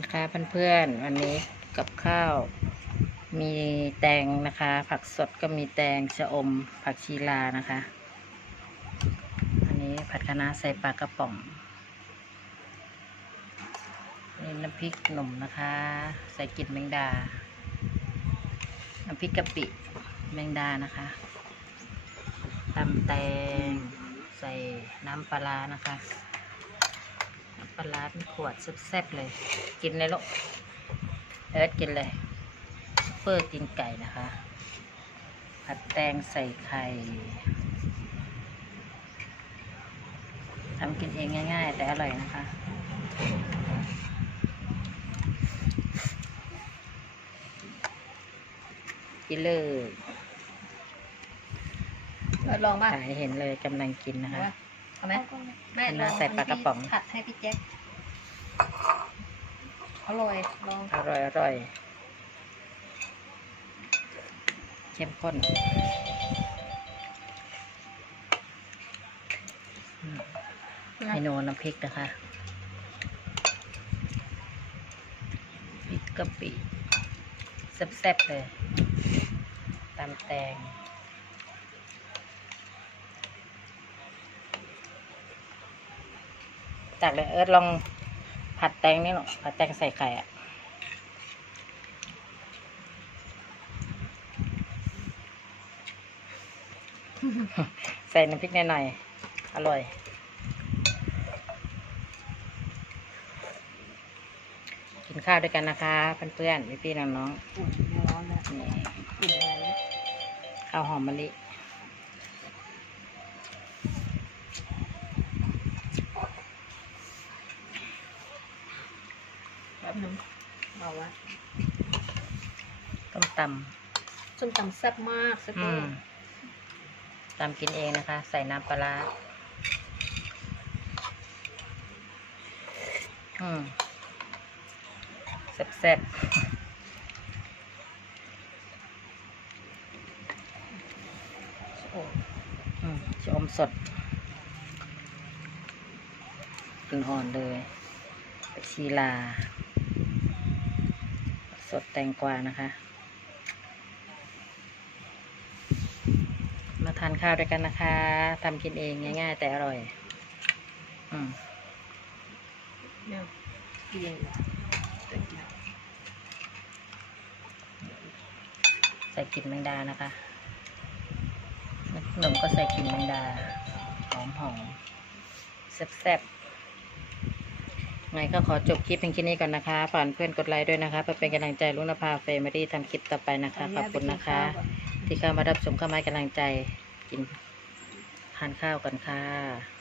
นะคะเพื่อนๆวันนี้กับข้าว มีแตงนะคะ ผักสดก็มีแตงชะอม ผักชีลานะคะ อันนี้ผัดคะน้าใส่ปลากระป๋องนี่น้ำพริกหนุ่มนะคะ ใส่กลิ่นแมงดา น้ำพริกกะปิแมงดานะคะตำแตงใส่น้ำปลานะคะ ลาร้าเป็นขวดแซ่บๆเลย กินเลยลูกเอิร์ธกินเลยซุปเปอร์กินไก่นะคะ ผัดแตงใส่ไข่ทำกินเองง่าย ๆ แต่อร่อยนะคะกินเลยเราลองบ้างถ่ายให้เห็นเลยกำลังกินนะคะ เอาไหมแม่เอาลมาองใส่ปลากระป๋อง ผัดให้พี่แจ๊คอร่อยลองอร่อยอร่อยเข้มข้นอืมเมนูน้ำพริกนะคะพริกกะปิแซ่บๆเลยตำแตง ตักเลยเอิร์ธลองผัดแตงนี่หรอผัดแตงใส่ไข่อะใส่น้ำพริกหน่อยๆอร่อย กินข้าวด้วยกันนะคะ เพื่อนๆพี่ๆน้องอุ่นไม่ร้อนแล้วๆนี่กลิ่นอะไรเนี่ยข้าวหอมมะลิ แป๊บนึง เอาวะต้มตส้มตำแซ่บมากสักำอืมตำกินเองนะคะ ใส่น้ำปลาร้าอืมแซ่บๆโอ้อืมชะอมสดอ่อนๆเลยผักชีลา สดแตงกวานะคะ มาทานข้าวด้วยกันนะคะทำกินเองง่าย ๆ แต่อร่อย อืมเนี่ยเปรี้ยใส่กลิ่นแมงดานะคะขนมก็ใส่กลิ่นแมงดา หอมหอมๆแซ่บๆ ไงก็ขอจบคลิปเพียงแค่นี้ก่อนนะคะ ฝากเพื่อนกดไลค์ด้วยนะคะเพื่อเป็นกำลังใจลุงนภาเฟรมารีทำคลิปต่อไปนะคะ ขอบคุณนะคะ ที่เข้ามารับชมเข้ามาให้กำลังใจกินทานข้าวกันค่ะ